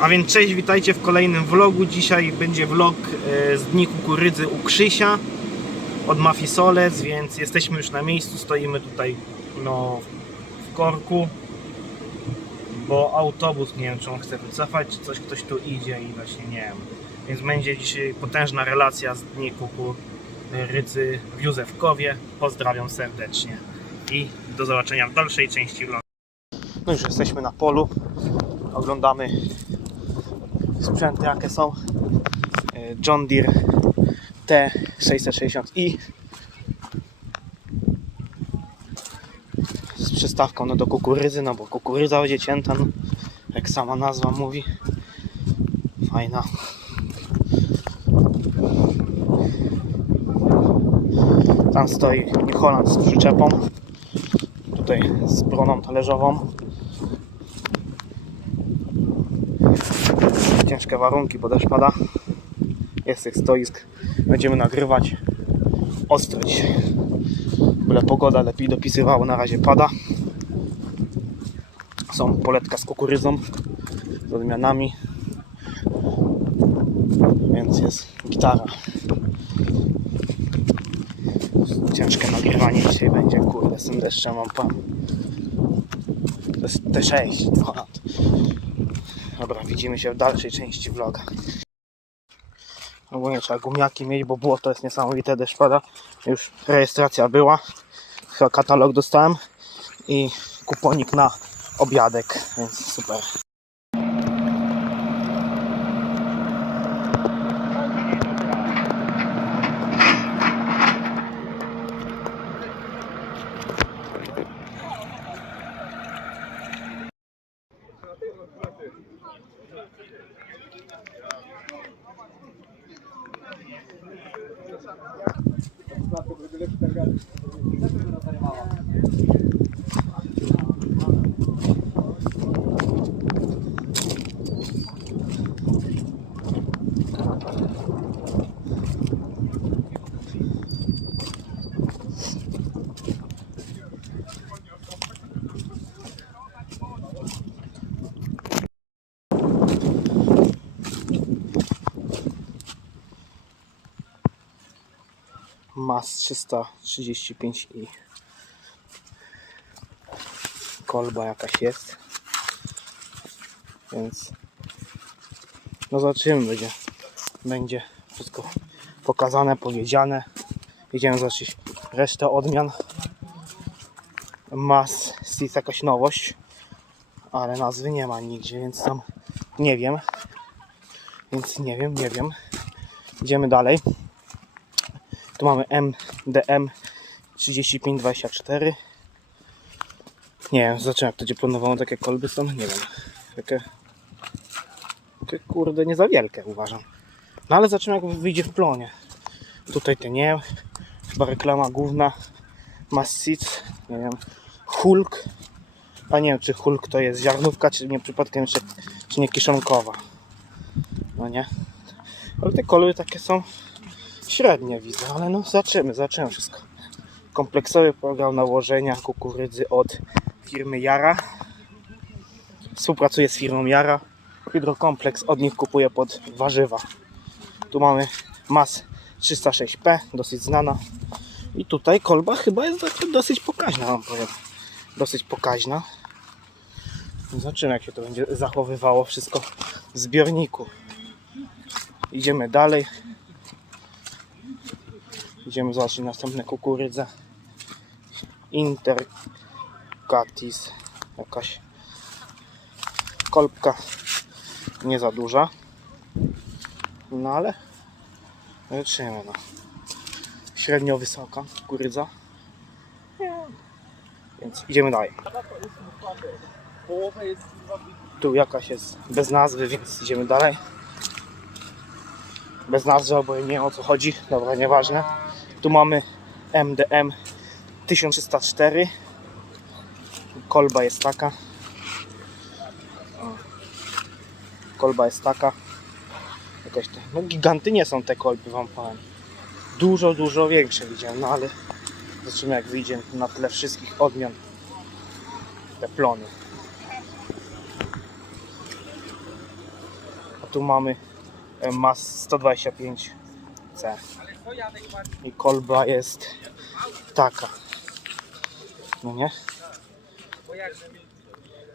A więc cześć, witajcie w kolejnym vlogu. Dzisiaj będzie vlog e, z Dni Kukurydzy u Krzysia od Mafisolec, więc jesteśmy już na miejscu, stoimy tutaj no, w korku, bo autobus, nie wiem czy on chce wycofać, czy coś, ktoś tu idzie i właśnie nie wiem. Więc będzie dzisiaj potężna relacja z Dni Kukurydzy w Józefkowie. Pozdrawiam serdecznie i do zobaczenia w dalszej części vlogu. No już jesteśmy na polu, oglądamy sprzęty jakie są. E, John Deere T660i z przystawką no, do kukurydzy, no bo kukurydza będzie cięta, no, jak sama nazwa mówi. Fajna. Tam stoi Holland z przyczepą. Tutaj z broną talerzową. Ciężkie warunki, bo deszcz pada. Jest tych stoisk. Będziemy nagrywać ostro dzisiaj. Byle pogoda lepiej dopisywało, na razie pada. Są poletka z kukurydzą, z odmianami. Więc jest gitara. Ciężkie nagrywanie dzisiaj będzie, kurde, z tym deszczem mam pan. To jest T6, Holland. Dobra, widzimy się w dalszej części vloga. Ogólnie trzeba gumiaki mieć, bo błoto jest niesamowite, deszcz pada. Już rejestracja była. Chyba katalog dostałem i kuponik na obiadek, więc super. MAS 335i. Kolba jakaś jest. Więc no zobaczymy, będzie, będzie wszystko pokazane, powiedziane. Idziemy zobaczyć resztę odmian. MAS jest jakaś nowość, ale nazwy nie ma nigdzie, więc tam nie wiem. Więc nie wiem, nie wiem. Idziemy dalej. Tu mamy MDM 3524. Nie wiem, zobaczymy jak to będzie planowało. Takie kolby są, nie wiem. Takie, takie kurde nie za wielkie uważam. No ale zobaczymy jak wyjdzie w plonie. Tutaj to nie. Chyba reklama główna. Massic, nie wiem. Hulk. A nie wiem czy Hulk to jest ziarnówka, czy nie przypadkiem jeszcze, czy nie kiszonkowa. No nie. Ale te kolby takie są średnie widzę, ale no zobaczymy, zobaczymy wszystko. Kompleksowy program nałożenia kukurydzy od firmy Jara. Współpracuję z firmą Jara. Hydrokompleks od nich kupuję pod warzywa. Tu mamy MAS 306P, dosyć znana. I tutaj kolba chyba jest do- dosyć pokaźna, wam powiem. Dosyć pokaźna. Zobaczymy jak się to będzie zachowywało wszystko w zbiorniku. Idziemy dalej. Idziemy zobaczyć następne kukurydze. Intercatis. Jakaś kolbka nie za duża. No ale zobaczymy no. Średnio wysoka kukurydza. Więc idziemy dalej. Tu jakaś jest bez nazwy, więc idziemy dalej. Bez nazwy, bo nie wiem o co chodzi. Dobra, nieważne. Tu mamy MDM 1304. Kolba jest taka. Kolba jest taka. Jakaś te, no giganty nie są te kolby, wam powiem. Dużo, dużo większe widziałem, no ale zobaczymy jak wyjdzie na tle wszystkich odmian te plony. A tu mamy e, MAS 125C i kolba jest taka. No nie?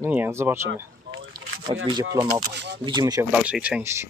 No nie, zobaczymy jak wyjdzie plonowo. Widzimy się w dalszej części.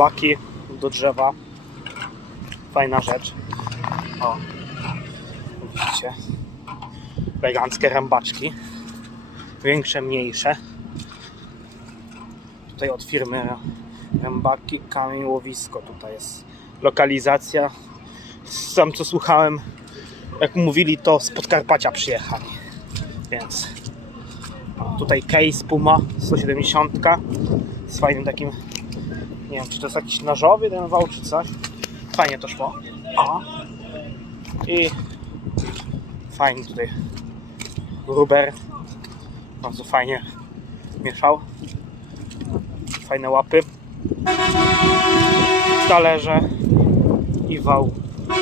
baki do drzewa. Fajna rzecz. O, widzicie. Eleganckie rębaczki. Większe, mniejsze. Tutaj od firmy Rębaki Kamień Łowisko. Tutaj jest lokalizacja. Sam co słuchałem, jak mówili, to z Podkarpacia przyjechali. Więc tutaj case Puma 170 z fajnym takim nie wiem, czy to jest jakiś nożowy ten wał, czy coś. Fajnie to szło. O. I fajny tutaj ruber. Bardzo fajnie mieszał. Fajne łapy. Talerze i wał. Tak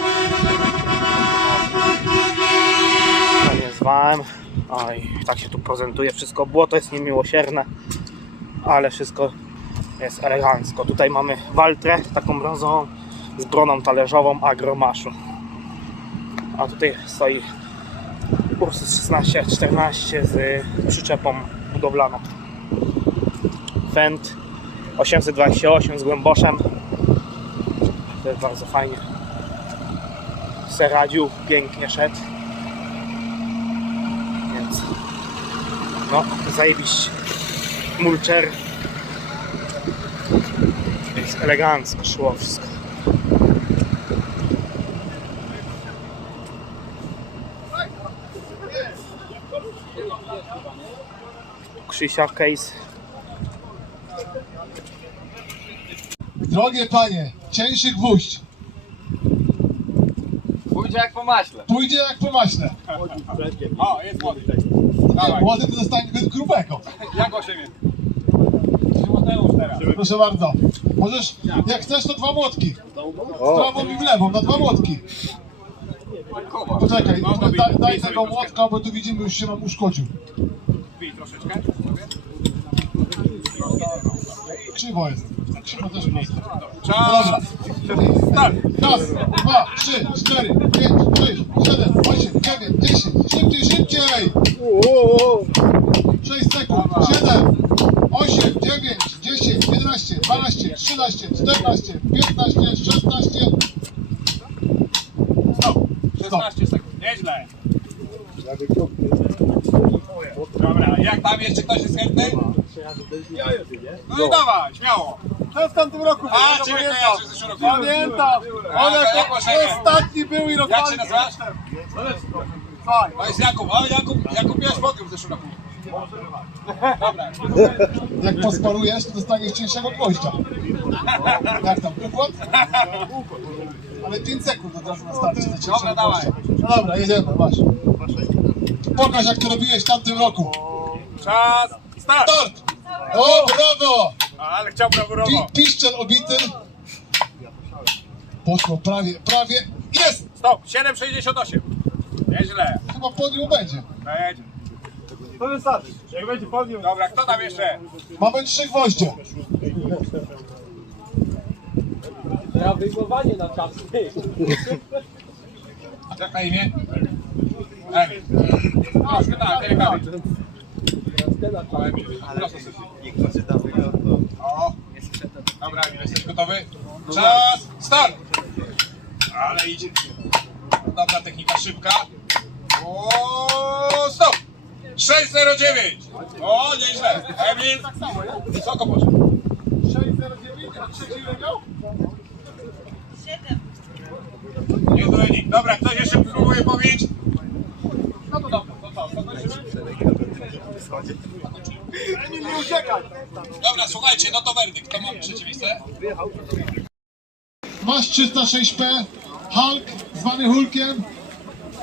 fajnie z wałem. Oj, tak się tu prezentuje wszystko. Błoto jest niemiłosierne, ale wszystko jest elegancko. Tutaj mamy waltrę taką brązową z broną talerzową agromaszu. A tutaj stoi Ursus 16-14 z przyczepą budowlaną. Fendt 828 z głęboszem. To jest bardzo fajnie. Se radził, pięknie szedł. Więc no, zajebiście. Mulcher. Jest elegancko szło wszystko. Krzysia case. Drogie panie, cieńszy gwóźdź. Pójdzie jak po maśle. Pójdzie jak po maśle. O, jest młody. Nie, Młody to dostanie bez grubego. Jak o siebie? Proszę bardzo. Możesz, jak chcesz, to dwa młotki. W prawą i w lewą, na dwa młotki. Poczekaj, daj, daj tego młotka, bo tu widzimy, już się nam uszkodził. Troszeczkę. Krzywo jest. Krzywo też prosto. Czas. Dobra. Raz, dwa, trzy, cztery, pięć, sześć, siedem, osiem, dziewięć, dziesięć. Szybciej, szybciej! Sześć sekund. Siedem, osiem, dziewięć, 12, 13, 14, 15, 16. Stop. 16 sekund. Nieźle. Dobra, jak tam jeszcze ktoś jest chętny? No i dawaj, śmiało. To w tamtym roku. A, ciebie pamiętam. kojarzysz z. Pamiętam. On A, jak ostatni był i rozwalił. Jak się nazywasz? To jest Jakub. O, Jakub, Jakub miałeś podium w zeszłym roku. Jak posparujesz, to dostaniesz cięższego gwoździa. Jak tam, układ? Ale 5 sekund od razu na starcie do dawaj. gwoździa. No dobra, jedziemy, masz. Pokaż jak to robiłeś w tamtym roku. Czas. Start. Start! O, brawo! Ale chciał brawurowo. Pi piszczel obity. Poszło prawie, prawie. Jest! Stop. 7,68. Nieźle. Chyba podium będzie. Będzie. To wystarczy. Jak będzie podium. Dobra, kto tam jeszcze? Mamy trzy gwoździe. Jak na imię? Emil. Troszkę tak, delikatnie. Ale Emil, prosto sobie. O. Dobra, Emil, jesteś gotowy? Czas, start! Ale idzie. Dobra technika, szybka. O, stop! 609! O, nieźle. Emil, wysoko poszedł. 609, a trzeci ile miał? Nie wynik. Dobra, ktoś jeszcze próbuje powiedzieć? No to dobra, to co? Emil, nie uciekaj! Dobra, słuchajcie, no to werdykt. Kto ma trzecie miejsce? Masz 306P, Hulk, zwany Hulkiem,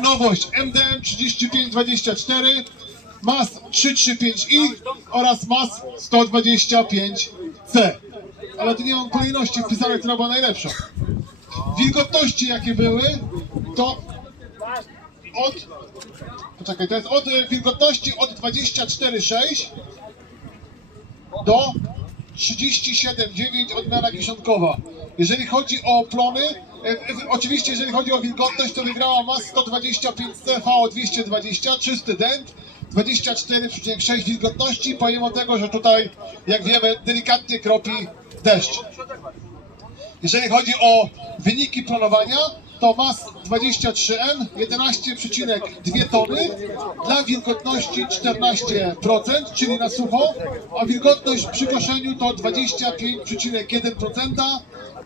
nowość MDM 3524, MAS 335i oraz MAS 125C. Ale tu nie mam kolejności wpisanej, która była najlepsza. Wilgotności jakie były, to od... Poczekaj, to jest od e, wilgotności od 24,6 do 37,9 odmiana kieszonkowa. Jeżeli chodzi o plony, e, oczywiście jeżeli chodzi o wilgotność, to wygrała MAS 125 CVO 220, czysty dent, 24,6 wilgotności, pomimo tego, że tutaj, jak wiemy, delikatnie kropi deszcz. Jeżeli chodzi o wyniki planowania, to MAS 23N 11,2 tony dla wilgotności 14%, czyli na sucho, a wilgotność przy koszeniu to 25,1%.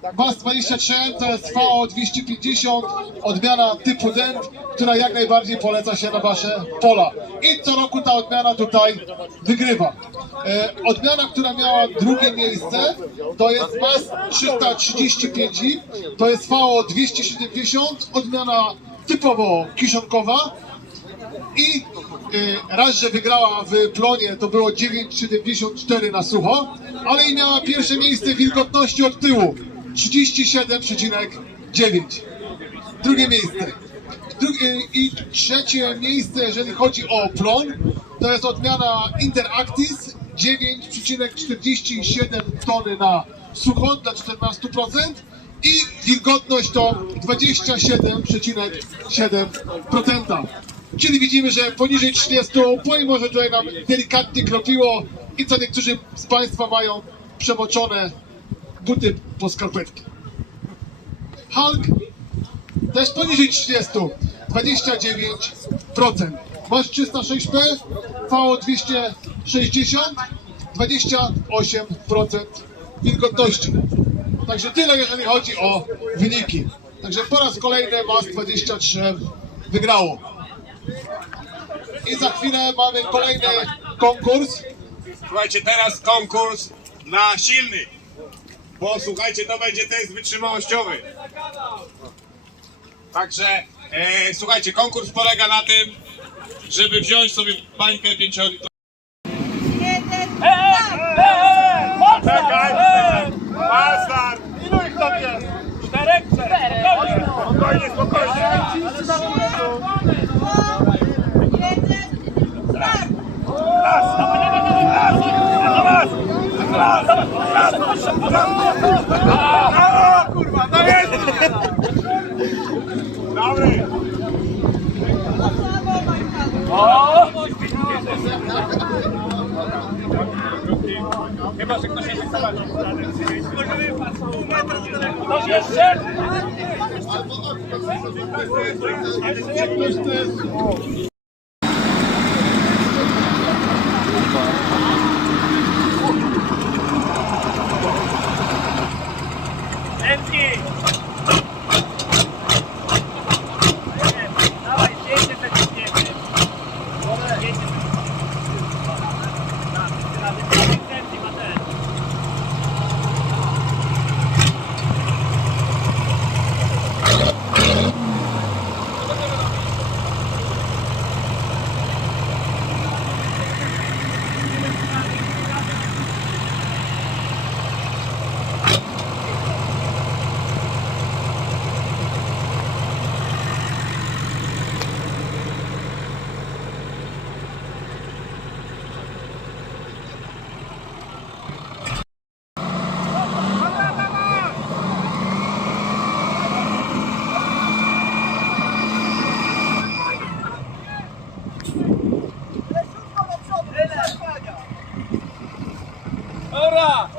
MAS 23N to jest VO 250, odmiana typu dent, która jak najbardziej poleca się na Wasze pola. I co roku ta odmiana tutaj wygrywa. E, odmiana, która miała drugie miejsce, to jest MAS 335i, to jest VO 270, odmiana typowo kiszonkowa. I y, raz, że wygrała w plonie, to było 9,74 na sucho, ale i miała pierwsze miejsce wilgotności od tyłu 37,9. Drugie miejsce. Dru- y, I trzecie miejsce, jeżeli chodzi o plon, to jest odmiana Interactis 9,47 tony na sucho dla 14% i wilgotność to 27,7%. Czyli widzimy, że poniżej 30, pomimo że tutaj nam delikatnie kropiło i co niektórzy z Państwa mają przemoczone buty po skarpetki. Hulk też poniżej 30, 29%. Masz 306P, VO 260, 28% wilgotności. Także tyle, jeżeli chodzi o wyniki. Także po raz kolejny MAS 23 wygrało. I za chwilę mamy kolejny konkurs. Słuchajcie, teraz konkurs na silny. Bo słuchajcie, to będzie test wytrzymałościowy. Także e, słuchajcie, konkurs polega na tym, żeby wziąć sobie bańkę pięciolitrową. Ilu ich tam jest? Czterech? Spokojnie, spokojnie. Kurwa, no jest! Dobry! Jeszcze? A ¡Ahora!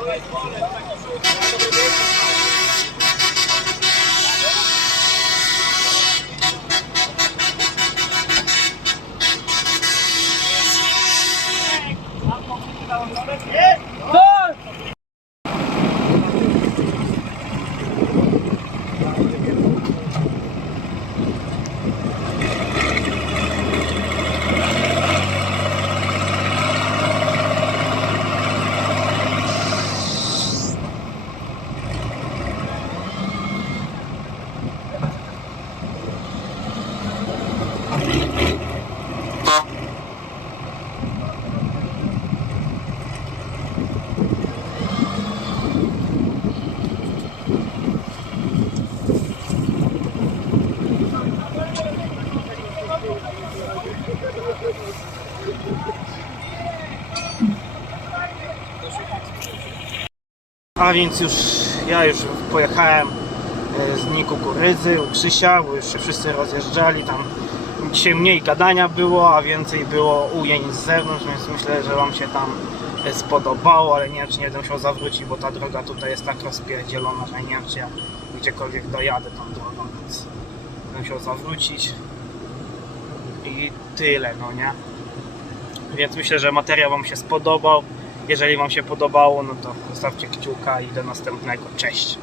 Ouais, ouais, ouais, ouais, ouais, ouais, ouais, ouais, więc już ja już pojechałem e, z dni kukurydzy u Krzysia, bo już się wszyscy rozjeżdżali. Tam dzisiaj mniej gadania było, a więcej było ujęć z zewnątrz, więc myślę, że Wam się tam e, spodobało, ale nie wiem, czy nie będę musiał zawrócić, bo ta droga tutaj jest tak rozpierdzielona, że nie wiem, czy ja gdziekolwiek dojadę tą drogą, więc będę musiał zawrócić. I tyle, no nie? Więc myślę, że materiał Wam się spodobał. Jeżeli Wam się podobało, no to zostawcie kciuka i do następnego. Cześć!